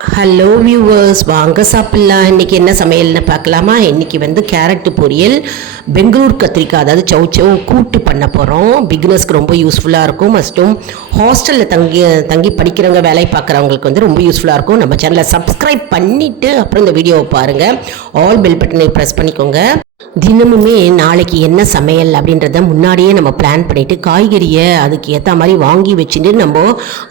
Hello viewers, வாங்க சாப்பிட்லாம். இன்றைக்கி என்ன சமையல்னு பார்க்கலாமா? இன்றைக்கி வந்து கேரட்டு பொரியல், பெங்களூர் கத்திரிக்காய், அதாவது சௌச்சௌ கூட்டு பண்ண போகிறோம். பிகினர்ஸ்க்கு ரொம்ப யூஸ்ஃபுல்லாக இருக்கும். மஸ்ட்டும் ஹாஸ்டலில் தங்கி படிக்கிறவங்க, வேலை பார்க்குறவங்களுக்கு வந்து ரொம்ப யூஸ்ஃபுல்லாக இருக்கும். நம்ம சேனலை சப்ஸ்கிரைப் பண்ணிவிட்டு அப்புறம் இந்த வீடியோவை பாருங்கள். ஆல் பெல் பட்டனை ப்ரெஸ் பண்ணிக்கோங்க. தினமுமே நாளைக்கு என்ன சமையல் அப்படின்றத முன்னாடியே நம்ம பிளான் பண்ணிவிட்டு காய்கறியை அதுக்கு ஏற்ற மாதிரி வாங்கி வச்சுட்டு நம்ம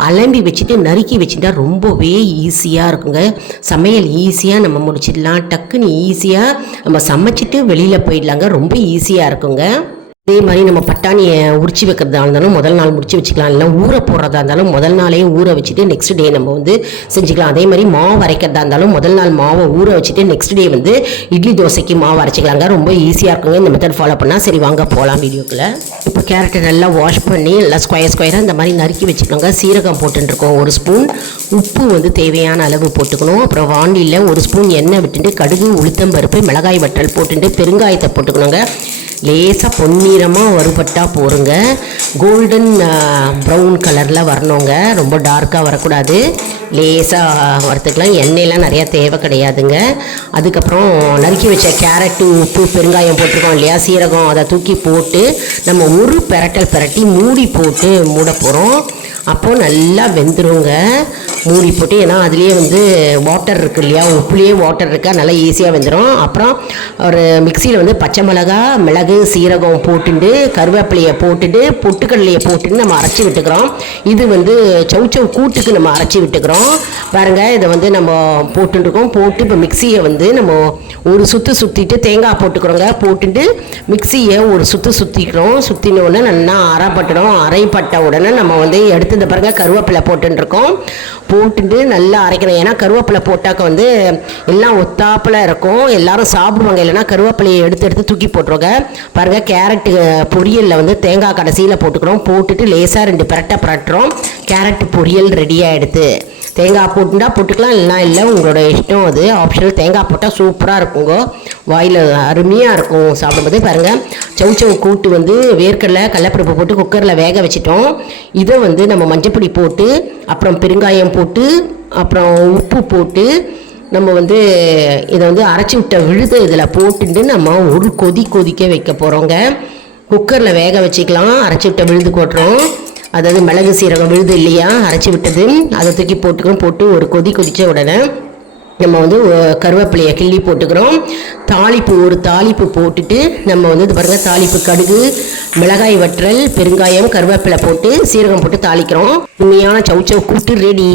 அலம்பி வச்சுட்டு நறுக்கி வச்சுட்டா ரொம்பவே ஈஸியாக இருக்குங்க. சமையல் ஈஸியாக நம்ம முடிச்சிடலாம். டக்குன்னு ஈஸியாக நம்ம சமைச்சிட்டு வெளியில் போயிடலாங்க. ரொம்ப ஈஸியாக இருக்குங்க. அதே மாதிரி நம்ம பட்டாணியை உரிச்சு வைக்கிறதா இருந்தாலும் முதல் நாள் முடிச்சு வச்சுக்கலாம். இல்லை ஊற போடுறதா இருந்தாலும் முதல் நாளே ஊற வச்சுட்டு நெக்ஸ்ட் டே நம்ம வந்து செஞ்சுக்கலாம். அதே மாதிரி மாவு அரைக்கிறதா இருந்தாலும் முதல் நாள் மாவை ஊற வச்சுட்டு நெக்ஸ்ட் டே வந்து இட்லி தோசைக்கு மாவு அரைச்சிக்கலாங்க. ரொம்ப ஈஸியாக இருக்குங்க இந்த மெத்தட் ஃபாலோ பண்ணால். சரி, வாங்க போகலாம் வீடியோக்குள்ள. இப்போ கேரட்டை நல்லா வாஷ் பண்ணி நல்லா ஸ்கொயராக இந்த மாதிரி நறுக்கி வச்சுக்கோங்க. சீரகம் போட்டுருக்கோம் 1 ஸ்பூன். உப்பு வந்து தேவையான அளவு போட்டுக்கணும். அப்புறம் வாண்டியில் 1 ஸ்பூன் எண்ணெய் விட்டுட்டு கடுகு, உளுத்தம்பருப்பு, மிளகாய் வற்றல் போட்டுட்டு பெருங்காயத்தை போட்டுக்கணுங்க. லேசாக பொன்னிறமாக வறுபட்டால் போருங்க. கோல்டன் ப்ரௌன் கலரில் வரணுங்க. ரொம்ப டார்க்காக வரக்கூடாது. லேசாக வறுத்துக்கலாம். எண்ணெயெலாம் நிறையா தேவை கிடையாதுங்க. அதுக்கப்புறம் நறுக்கி வச்ச கேரட்டு, உப்பு, பெருங்காயம் போட்டிருக்கோம் இல்லையா, சீரகம், அதை தூக்கி போட்டு நம்ம ஒரு பிரட்டி மூடி போட்டு மூட போகிறோம். அப்போது நல்லா வெந்துருங்க மூடி போட்டு. ஏன்னா அதுலேயே வந்து வாட்டர் இருக்குது இல்லையா, உப்புலேயே வாட்டர் இருக்கா, நல்லா ஈஸியாக வெந்துடும். அப்புறம் ஒரு மிக்சியில் வந்து பச்சை மிளகா, மிளகு, சீரகம் போட்டுட்டு கருவேப்பிலையை போட்டுட்டு பொட்டுக்கடலையை போட்டுட்டு நம்ம அரைச்சி விட்டுக்கிறோம். இது வந்து சௌச்சௌ கூட்டுக்கு நம்ம அரைச்சி விட்டுக்கிறோம். பாருங்கள், இதை வந்து நம்ம போட்டுருக்கோம். போட்டு இப்போ மிக்சியை வந்து நம்ம ஒரு சுற்றிட்டு தேங்காய் போட்டுக்கிறோங்க. போட்டுட்டு மிக்சியை ஒரு சுற்றிக்கிறோம். சுற்றினோடனே நல்லா அரைப்பட்ட உடனே நம்ம வந்து எடுத்து இந்த பாருங்க கருவேப்பிலை போட்டுருக்கோம். போட்டுட்டு நல்லா அரைக்கணும். ஏன்னா கருவேப்பிலை போட்டாக்க வந்து எல்லாம் ஒத்தாப்பில் இருக்கும், எல்லாரும் சாப்பிடுவாங்க. இல்லைன்னா கருவேப்பிலையை எடுத்து தூக்கி போட்டுருவாங்க. பாருங்கள், கேரட்டு பொரியலில் வந்து தேங்காய் கடைசியில் போட்டுக்கிறோம். போட்டுட்டு லேசாக 2 பிரட்டுறோம். கேரட்டு பொரியல் ரெடியாக எடுத்து தேங்காய் போட்டுட்டா போட்டுக்கலாம், இல்லைனா இல்லை, உங்களோட இஷ்டம். அது ஆப்ஷனல். தேங்காய் போட்டால் சூப்பராக இருக்குங்க, வாயில் அருமையாக இருக்கும் சாப்பிடும்போது. பாருங்கள், சௌச்சௌ கூட்டு வந்து வேர்க்கடலை, கடலைப்பருப்பு போட்டு குக்கரில் வேக வச்சிட்டோம். இதை வந்து நம்ம மஞ்சப்பொடி போட்டு அப்புறம் பெருங்காயம் போட்டு அப்புறம் உப்பு போட்டு நம்ம வந்து இதை வந்து அரைச்சி விட்ட விழுதை இதில் போட்டுட்டு நம்ம ஒரு கொதிக்க வைக்க போகிறோங்க. குக்கரில் வேக வச்சுக்கலாம். அரைச்சி விட்ட விழுது போட்டுறோம். அதாவது மிளகு, சீரகம் விழுது இல்லையா, அரைச்சி விட்டது, அதை தூக்கி போட்டுக்கிறோம். போட்டு ஒரு கொதித்த உடனே நம்ம வந்து கருவேப்பிலையை கிள்ளி போட்டுக்கிறோம். ஒரு தாளிப்பு போட்டுட்டு நம்ம வந்து இது பாருங்கள், தாளிப்பு கடுகு, மிளகாய் வற்றல், பெருங்காயம், கருவேப்பிலை போட்டு சீரகம் போட்டு தாளிக்கிறோம். உண்மையான சௌச்சௌ கூட்டு ரெடி.